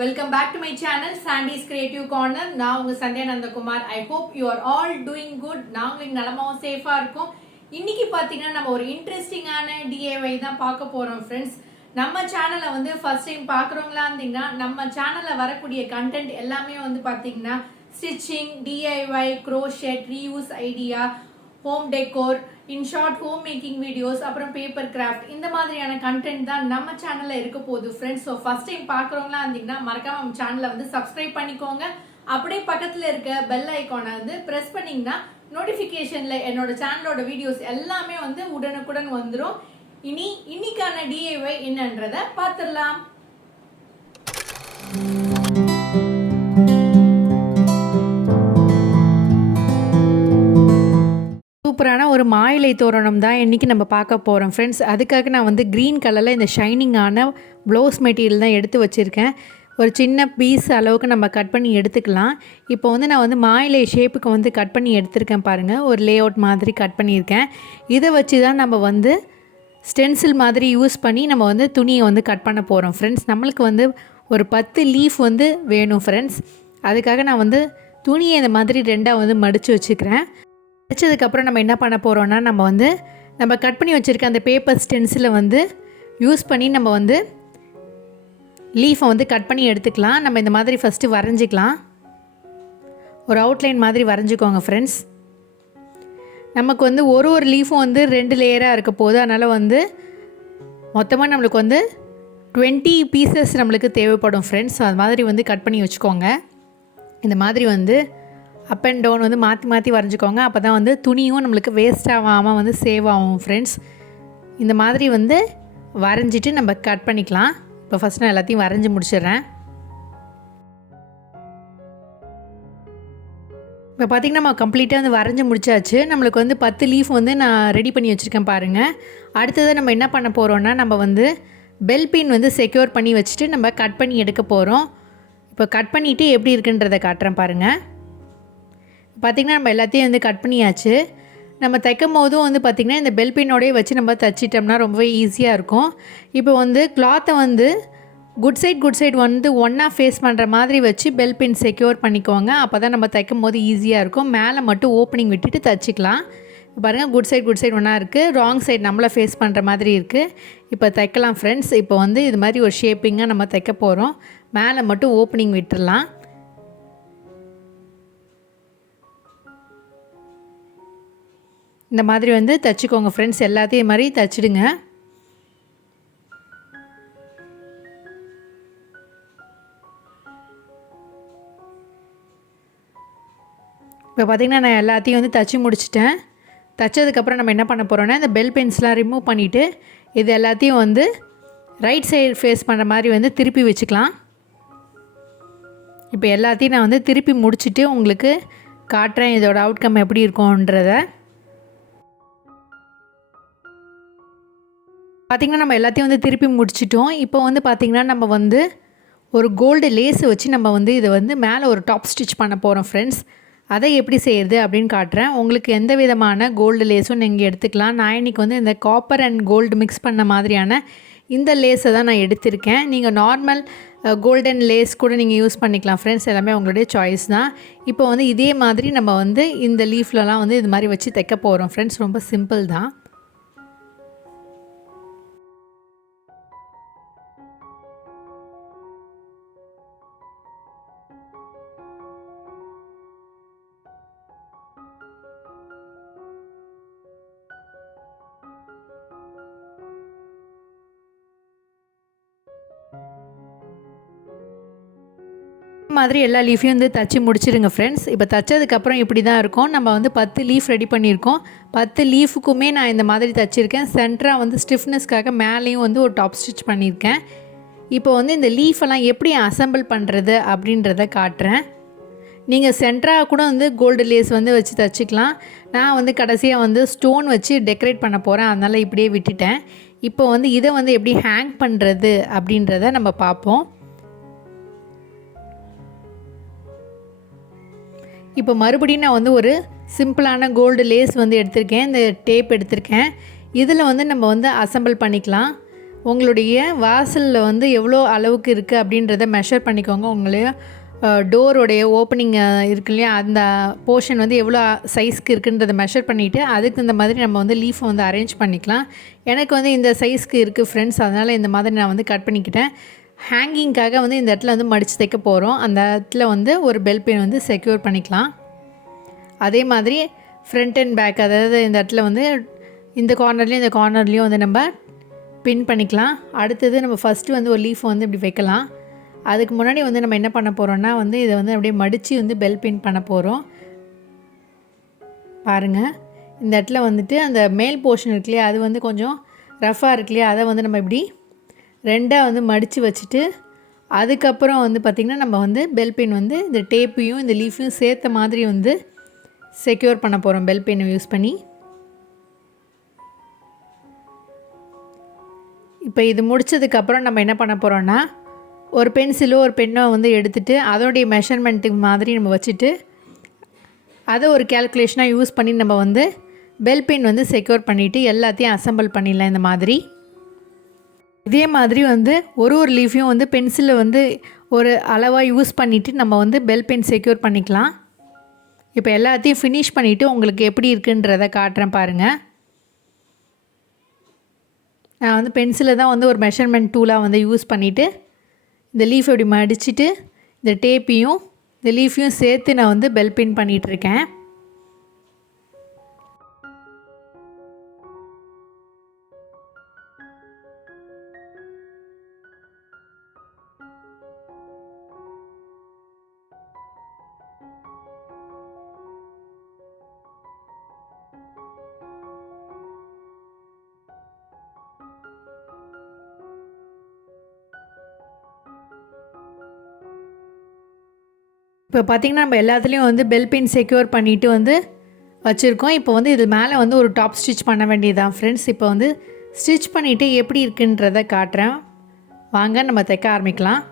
Welcome back to my channel Sandy's Creative Corner. நான் உங்க Sandhya Nandakumar. I hope you are all doing good. நாங்களும் நலமாவும் சேஃபா இருக்கோம். இன்னைக்கு பாத்தீங்கன்னா நம்ம ஒரு இன்ட்ரெஸ்டிங்கான DIY தான் பார்க்க போறோம் फ्रेंड्स. நம்ம சேனலை வந்து ஃபர்ஸ்ட் டைம் பார்க்குறவங்களா இருந்தீங்கன்னா நம்ம சேனல்ல வரக்கூடிய கண்டென்ட் எல்லாமே வந்து பாத்தீங்கன்னா stitching, DIY, crochet, reuse idea, home decor, in short home making videos, அப்புறம் பேப்பர் கிராஃப்ட், இந்த மாதிரியான கண்டென்ட் தான் நம்ம சேனல்ல இருக்க போகுது ஃப்ரெண்ட்ஸ். ஸோ ஃபர்ஸ்ட் டைம் பார்க்குறவங்களா இருந்தீங்கன்னா மறக்காம நம்ம சேனலை வந்து சப்ஸ்கிரைப் பண்ணிக்கோங்க. அப்படியே பக்கத்தில் இருக்க பெல் ஐக்கானை வந்து ப்ரெஸ் பண்ணிங்கன்னா நோட்டிஃபிகேஷன்ல என்னோட சேனலோட வீடியோஸ் எல்லாமே வந்து உடனுக்குடன் வந்துடும். இன்னைக்கான DIY என்னன்றதை பார்த்துடலாம். சூப்பரான ஒரு மாயிலை தோரணம் தான் இன்றைக்கி நம்ம பார்க்க போகிறோம் ஃப்ரெண்ட்ஸ். அதுக்காக நான் வந்து க்ரீன் கலரில் இந்த ஷைனிங்கான ப்ளவுஸ் மெட்டீரியல் தான் எடுத்து வச்சுருக்கேன். ஒரு சின்ன பீஸ் அளவுக்கு நம்ம கட் பண்ணி எடுத்துக்கலாம். இப்போ வந்து நான் வந்து மாயிலை ஷேப்புக்கு வந்து கட் பண்ணி எடுத்திருக்கேன் பாருங்கள். ஒரு லே அவுட் மாதிரி கட் பண்ணியிருக்கேன். இதை வச்சு தான் நம்ம வந்து ஸ்டென்சில் மாதிரி யூஸ் பண்ணி நம்ம வந்து துணியை வந்து கட் பண்ண போகிறோம் ஃப்ரெண்ட்ஸ். நம்மளுக்கு வந்து ஒரு 10 லீஃப் வந்து வேணும் ஃப்ரெண்ட்ஸ். அதுக்காக நான் வந்து துணியை இந்த மாதிரி ரெண்டாக வந்து மடித்து வச்சுக்கிறேன். வச்சதுக்கப்புறம் நம்ம என்ன பண்ண போகிறோன்னா நம்ம கட் பண்ணி வச்சுருக்க அந்த பேப்பர் ஸ்டென்சிலை வந்து யூஸ் பண்ணி நம்ம வந்து லீஃபை வந்து கட் பண்ணி எடுத்துக்கலாம். நம்ம இந்த மாதிரி ஃபஸ்ட்டு வரைஞ்சிக்கலாம். ஒரு அவுட்லைன் மாதிரி வரைஞ்சிக்கோங்க ஃப்ரெண்ட்ஸ். நமக்கு வந்து ஒரு லீஃபும் வந்து 2 லேயராக இருக்க போகுது. அதனால் வந்து மொத்தமாக நம்மளுக்கு வந்து 20 பீசஸ் நம்மளுக்கு தேவைப்படும் ஃப்ரெண்ட்ஸ். அது மாதிரி வந்து கட் பண்ணி வச்சுக்கோங்க. இந்த மாதிரி வந்து அப் அண்ட் டவுன் வந்து மாற்றி வரைஞ்சிக்கோங்க. அப்போ தான் வந்து துணியும் நம்மளுக்கு வேஸ்ட் ஆகாமல் வந்து சேவ் ஆகும் ஃப்ரெண்ட்ஸ். இந்த மாதிரி வந்து வரைஞ்சிட்டு நம்ம கட் பண்ணிக்கலாம். இப்போ ஃபஸ்ட் நான் எல்லாத்தையும் வரைஞ்சி முடிச்சிடுறேன். இப்போ பார்த்திங்கன்னா நம்ம கம்ப்ளீட்டாக வந்து வரைஞ்சி முடிச்சாச்சு. நம்மளுக்கு வந்து 10 லீஃப் வந்து நான் ரெடி பண்ணி வச்சுருக்கேன் பாருங்கள். அடுத்தது நம்ம என்ன பண்ண போகிறோன்னா நம்ம வந்து பெல் பின் வந்து செக்யூர் பண்ணி வச்சுட்டு நம்ம கட் பண்ணி எடுக்க போகிறோம். இப்போ கட் பண்ணிவிட்டு எப்படி இருக்குன்றதை காட்டுறேன் பாருங்கள். பார்த்திங்கன்னா நம்ம எல்லாத்தையும் வந்து கட் பண்ணியாச்சு. நம்ம தைக்கும் போதும் வந்து பார்த்திங்கன்னா இந்த பெல் பின்னோடய வச்சு நம்ம தைச்சிட்டோம்னா ரொம்பவே ஈஸியாக இருக்கும். இப்போ வந்து கிளாத்தை வந்து குட் சைட் வந்து ஒன்றா ஃபேஸ் பண்ணுற மாதிரி வச்சு பெல் பின் செக்யூர் பண்ணிக்கோங்க. அப்போ தான் நம்ம தைக்கும் போது ஈஸியாக இருக்கும். மேலே மட்டும் ஓப்பனிங் விட்டுட்டு தைச்சிக்கலாம். பாருங்கள், குட் சைட் ஒன்றா இருக்குது, ராங் சைடு நம்மளை ஃபேஸ் பண்ணுற மாதிரி இருக்குது. இப்போ தைக்கலாம் ஃப்ரெண்ட்ஸ். இப்போ வந்து இது மாதிரி ஒரு ஷேப்பிங்காக நம்ம தைக்க போகிறோம். மேலே மட்டும் ஓப்பனிங் விட்டுடலாம். இந்த மாதிரி வந்து தைச்சிக்கோங்க ஃப்ரெண்ட்ஸ். எல்லாத்தையும் மாதிரி தைச்சிடுங்க. இப்போ பார்த்திங்கன்னா நான் எல்லாத்தையும் வந்து தைச்சி முடிச்சிட்டேன். தைச்சதுக்கப்புறம் நம்ம என்ன பண்ண போகிறோன்னா இந்த பெல் பென்ஸ்லாம் ரிமூவ் பண்ணிவிட்டு இது எல்லாத்தையும் வந்து ரைட் சைடு ஃபேஸ் பண்ணுற மாதிரி வந்து திருப்பி வச்சுக்கலாம். இப்போ எல்லாத்தையும் நான் வந்து திருப்பி முடிச்சுட்டு உங்களுக்கு காட்டுறேன் இதோட அவுட்கம் எப்படி இருக்கும்ன்றத. பார்த்திங்கன்னா நம்ம எல்லாத்தையும் வந்து திருப்பி முடிச்சிட்டோம். இப்போ வந்து பார்த்திங்கன்னா நம்ம வந்து ஒரு கோல்டு லேஸை வச்சு நம்ம வந்து இதை வந்து மேலே ஒரு டாப் ஸ்டிச் பண்ண போகிறோம் ஃப்ரெண்ட்ஸ். அதை எப்படி செய்கிறது அப்படின்னு காட்டுறேன். உங்களுக்கு எந்த விதமான கோல்டு லேஸும் நீங்கள் எடுத்துக்கலாம். நான் இன்றைக்கி வந்து இந்த காப்பர் அண்ட் கோல்டு மிக்ஸ் பண்ண மாதிரியான இந்த லேஸை தான் நான் எடுத்திருக்கேன். நீங்கள் நார்மல் கோல்டன் லேஸ் கூட நீங்கள் யூஸ் பண்ணிக்கலாம் ஃப்ரெண்ட்ஸ். எல்லாமே உங்களுடைய சாய்ஸ் தான். இப்போ வந்து இதே மாதிரி நம்ம வந்து இந்த லீஃப்லலாம் வந்து இது மாதிரி வச்சு தைக்க போகிறோம் ஃப்ரெண்ட்ஸ். ரொம்ப சிம்பிள் தான். மாதிரி எல்லா லீஃபையும் வந்து தச்சு முடிச்சிடுங்க ஃப்ரெண்ட்ஸ். இப்போ தைச்சதுக்கப்புறம் இப்படி தான் இருக்கும். நம்ம வந்து 10 லீஃப் ரெடி பண்ணியிருக்கோம். 10 லீஃபுக்குமே நான் இந்த மாதிரி தைச்சிருக்கேன். சென்டராக வந்து ஸ்டிஃப்னஸ்க்காக மேலேயும் வந்து ஒரு டாப் ஸ்டிச் பண்ணியிருக்கேன். இப்போ வந்து இந்த லீஃபெல்லாம் எப்படி அசம்பிள் பண்ணுறது அப்படின்றத காட்டுறேன். நீங்கள் சென்டராக கூட வந்து கோல்டு லேஸ் வந்து வச்சு தைச்சிக்கலாம். நான் வந்து கடைசியாக வந்து ஸ்டோன் வச்சு டெக்கரேட் பண்ண போகிறேன். அதனால் இப்படியே விட்டுட்டேன். இப்போ வந்து இதை வந்து எப்படி ஹேங் பண்ணுறது அப்படின்றத நம்ம பார்ப்போம். இப்போ மறுபடியும் நான் வந்து ஒரு சிம்பிளான கோல்டு லேஸ் வந்து எடுத்திருக்கேன். இந்த டேப் எடுத்திருக்கேன். இதில் வந்து நம்ம வந்து அசம்பிள் பண்ணிக்கலாம். உங்களுடைய வாசலில் வந்து எவ்வளோ அளவுக்கு இருக்குது அப்படின்றத மெஷர் பண்ணிக்கோங்க. உங்களுடைய டோரோடைய ஓப்பனிங் இருக்கு இல்லையா, அந்த போர்ஷன் வந்து எவ்வளோ சைஸ்க்கு இருக்குன்றதை மெஷர் பண்ணிவிட்டு அதுக்கு இந்த மாதிரி நம்ம வந்து லீஃபை வந்து அரேஞ்ச் பண்ணிக்கலாம். எனக்கு வந்து இந்த சைஸ்க்கு இருக்குது ஃப்ரெண்ட்ஸ், அதனால் இந்த மாதிரி நான் வந்து கட் பண்ணிக்கிட்டேன். ஹேங்கிங்காக வந்து இந்த இடத்துல வந்து மடித்து தைக்க போகிறோம். அந்த இடத்துல வந்து ஒரு பெல் பின் வந்து செக்யூர் பண்ணிக்கலாம். அதே மாதிரி ஃப்ரண்ட் அண்ட் பேக், அதாவது இந்த இடத்துல வந்து இந்த கார்னர்லேயும் இந்த கார்னர்லேயும் வந்து நம்ம பின் பண்ணிக்கலாம். அடுத்தது நம்ம ஃபஸ்ட்டு வந்து ஒரு லீஃப் வந்து இப்படி வைக்கலாம். அதுக்கு முன்னாடி வந்து நம்ம என்ன பண்ண போகிறோம்னா வந்து இதை வந்து அப்படியே மடித்து வந்து பெல் பின் பண்ண போகிறோம். பாருங்கள், இந்த இடத்துல வந்துட்டு அந்த மேல் போர்ஷன் இருக்கு இல்லையா, அது வந்து கொஞ்சம் ரஃப்பாக இருக்கு இல்லையா, அதை வந்து நம்ம இப்படி ரெண்டாக வந்து மடித்து வச்சுட்டு அதுக்கப்புறம் வந்து பார்த்திங்கன்னா நம்ம வந்து பெல் பின் வந்து இந்த டேப்பையும் இந்த லீஃபையும் சேர்த்த மாதிரி வந்து செக்யூர் பண்ண போகிறோம் பெல் பின்னை யூஸ் பண்ணி. இப்போ இது முடித்ததுக்கப்புறம் நம்ம என்ன பண்ண போகிறோன்னா ஒரு பென்சிலோ ஒரு பென்னோ வந்து எடுத்துகிட்டு அதோடைய மெஷர்மெண்ட்டுக்கு மாதிரி நம்ம வச்சுட்டு அதை ஒரு கேல்குலேஷனாக யூஸ் பண்ணி நம்ம வந்து பெல் பின் வந்து செக்யூர் பண்ணிவிட்டு எல்லாத்தையும் அசம்பிள் பண்ணிடலாம். இந்த மாதிரி இதே மாதிரி வந்து ஒரு லீஃபையும் வந்து பென்சிலை வந்து ஒரு அளவாக யூஸ் பண்ணிவிட்டு நம்ம வந்து பெல் பின் செக்யூர் பண்ணிக்கலாம். இப்போ எல்லாத்தையும் ஃபினிஷ் பண்ணிவிட்டு உங்களுக்கு எப்படி இருக்குன்றதை காட்டுறேன் பாருங்கள். நான் வந்து பென்சிலை தான் வந்து ஒரு மெஷர்மெண்ட் டூலாக வந்து யூஸ் பண்ணிவிட்டு இந்த லீஃப் இப்படி மடிச்சுட்டு இந்த டேப்பையும் இந்த லீஃபையும் சேர்த்து நான் வந்து பெல் பின் பண்ணிகிட்ருக்கேன். இப்போ பார்த்திங்கன்னா நம்ம எல்லாத்துலேயும் வந்து பெல் பின் செக்யூர் பண்ணிவிட்டு வந்து வச்சுருக்கோம். இப்போ வந்து இது மேலே வந்து ஒரு டாப் ஸ்டிச் பண்ண வேண்டியதுதான் ஃப்ரெண்ட்ஸ். இப்போ வந்து ஸ்டிச் பண்ணிவிட்டு எப்படி இருக்குன்றதை காட்டுறேன் வாங்க, நம்ம தைக்க ஆரம்பிக்கலாம்.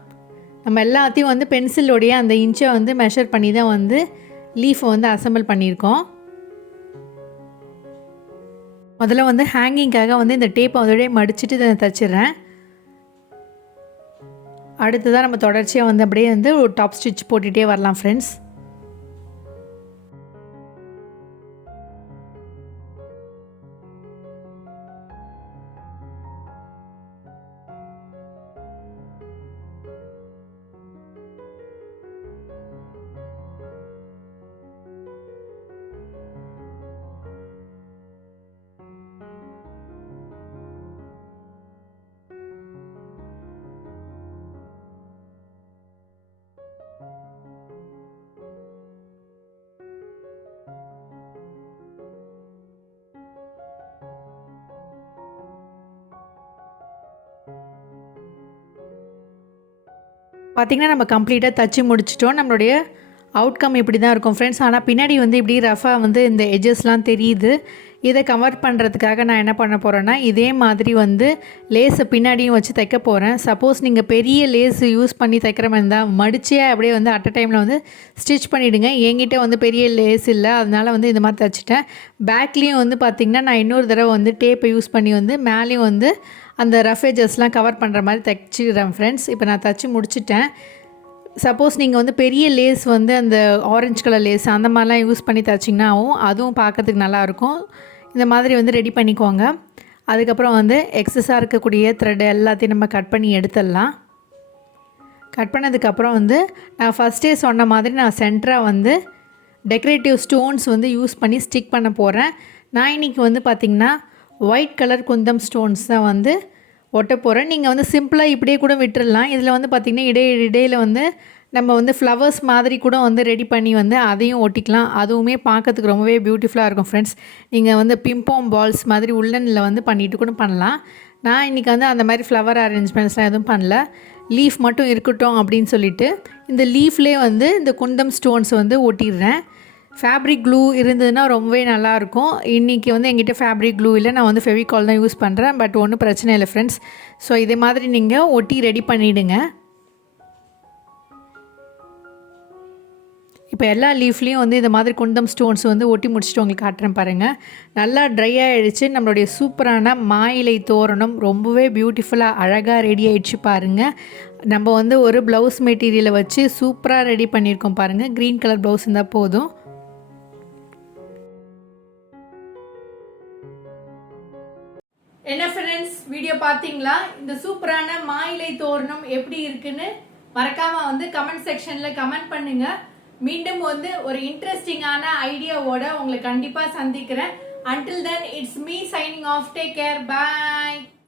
நம்ம எல்லாத்தையும் வந்து பென்சிலோடைய அந்த இன்ச்சை வந்து மெஷர் பண்ணி தான் வந்து லீஃபை வந்து அசம்பிள் பண்ணியிருக்கோம். முதல்ல வந்து ஹேங்கிங்காக வந்து இந்த டேப்பை அதோடய மடிச்சுட்டு இதை தைச்சிட்றேன். அடுத்ததாக நம்ம தொடர்ச்சியாக வந்து அப்படியே வந்து ஒரு டாப் ஸ்டிச் போட்டுகிட்டே வரலாம் ஃப்ரெண்ட்ஸ். பார்த்திங்கன்னா நம்ம கம்ப்ளீட்டாக தச்சு முடிச்சிட்டோம். நம்மளுடைய அவுட்கம் இப்படி தான் இருக்கும் ஃப்ரெண்ட்ஸ். ஆனால் பின்னாடி வந்து இப்படி ரஃபாக வந்து இந்த எட்ஜஸ்லாம் தெரியுது. இதை கவர் பண்ணுறதுக்காக நான் என்ன பண்ண போகிறேன்னா இதே மாதிரி வந்து லேஸை பின்னாடியும் வச்சு தைக்க போகிறேன். சப்போஸ் நீங்கள் பெரிய லேஸ் யூஸ் பண்ணி தைக்கிற மாதிரி இருந்தால் மடிச்சே அப்படியே வந்து அட் அ டைமில் வந்து ஸ்டிச் பண்ணிவிடுங்க. என்கிட்ட வந்து பெரிய லேஸ் இல்லை, அதனால் வந்து இந்த மாதிரி தைச்சிட்டேன். பேக்லேயும் வந்து பார்த்திங்கன்னா நான் இன்னொரு தடவை வந்து டேப்பை யூஸ் பண்ணி வந்து மேலேயும் வந்து அந்த ரஃப் எட்ஜஸ்லாம் கவர் பண்ணுற மாதிரி தைச்சிக்கிறேன் ஃப்ரெண்ட்ஸ். இப்போ நான் தைச்சி முடிச்சிட்டேன். சப்போஸ் நீங்கள் வந்து பெரிய லேஸ் வந்து அந்த ஆரஞ்சு கலர் லேஸ் அந்த மாதிரிலாம் யூஸ் பண்ணி தைச்சிங்கன்னாவும் அதுவும் பார்க்கறதுக்கு நல்லாயிருக்கும். இந்த மாதிரி வந்து ரெடி பண்ணிக்கோங்க. அதுக்கப்புறம் வந்து எக்ஸஸாக இருக்கக்கூடிய த்ரெட் எல்லாத்தையும் நம்ம கட் பண்ணி எடுத்துடலாம். கட் பண்ணதுக்கப்புறம் வந்து நான் ஃபஸ்ட்டே சொன்ன மாதிரி நான் சென்டராக வந்து டெக்கரேட்டிவ் ஸ்டோன்ஸ் வந்து யூஸ் பண்ணி ஸ்டிக் பண்ண போகிறேன். நான் இன்றைக்கி வந்து பார்த்திங்கன்னா ஒயிட் கலர் குந்தம் ஸ்டோன்ஸ் தான் வந்து ஒட்ட போகிறேன். நீங்கள் வந்து சிம்பிளாக இப்படியே கூட விட்டுடலாம். இதில் வந்து பார்த்திங்கன்னா இடையில வந்து நம்ம வந்து ஃப்ளவர்ஸ் மாதிரி கூட வந்து ரெடி பண்ணி வந்து அதையும் ஒட்டிக்கலாம். அதுவுமே பார்க்கறதுக்கு ரொம்பவே பியூட்டிஃபுல்லாக இருக்கும் ஃப்ரெண்ட்ஸ். நீங்கள் வந்து பிம்போம் பால்ஸ் மாதிரி உள்ளனில் வந்து பண்ணிட்டு கூட பண்ணலாம். நான் இன்றைக்கி வந்து அந்த மாதிரி ஃப்ளவர் அரேஞ்ச்மெண்ட்ஸ்லாம் எதுவும் பண்ணல. லீஃப் மட்டும் இருக்கட்டும் அப்படின்னு சொல்லிட்டு இந்த லீஃப்லேயே வந்து இந்த குந்தம் ஸ்டோன்ஸ் வந்து ஒட்டிடுறேன். ஃபேப்ரிக் க்ளூ இருந்ததுன்னா ரொம்பவே நல்லாயிருக்கும். இன்றைக்கி வந்து எங்கிட்ட ஃபேப்ரிக் க்ளூ இல்லை, நான் வந்து ஃபெவிகால் தான் யூஸ் பண்ணுறேன். பட் ஒன்றும் பிரச்சனை இல்லை ஃப்ரெண்ட்ஸ். ஸோ இதே மாதிரி நீங்கள் ஒட்டி ரெடி பண்ணிவிடுங்க. இப்போ எல்லா லீஃப்லேயும் வந்து இந்த மாதிரி குந்தம் ஸ்டோன்ஸ் வந்து ஒட்டி முடிச்சுட்டு உங்களுக்கு காட்டுறேன் பாருங்கள். நல்லா ட்ரை ஆகிடுச்சு. நம்மளுடைய சூப்பரான மா இலை தோரணம் ரொம்பவே பியூட்டிஃபுல்லாக அழகாக ரெடி ஆகிடுச்சு பாருங்கள். நம்ம வந்து ஒரு ப்ளவுஸ் மெட்டீரியலை வச்சு சூப்பராக ரெடி பண்ணியிருக்கோம் பாருங்கள். க்ரீன் கலர் ப்ளவுஸ் இருந்தால் போதும். என்ன ஃப்ரெண்ட்ஸ், வீடியோ பார்த்தீங்களா? இந்த சூப்பரான மா இலை தோரணம் எப்படி இருக்குன்னு மறக்காமல் வந்து கமெண்ட் செக்ஷனில் கமெண்ட் பண்ணுங்கள். மீண்டும் வந்து ஒரு இன்ட்ரெஸ்டிங்கான ஐடியாவோட உங்களை கண்டிப்பாக சந்திக்கிறேன். Until then, it's me signing off. Take care. Bye.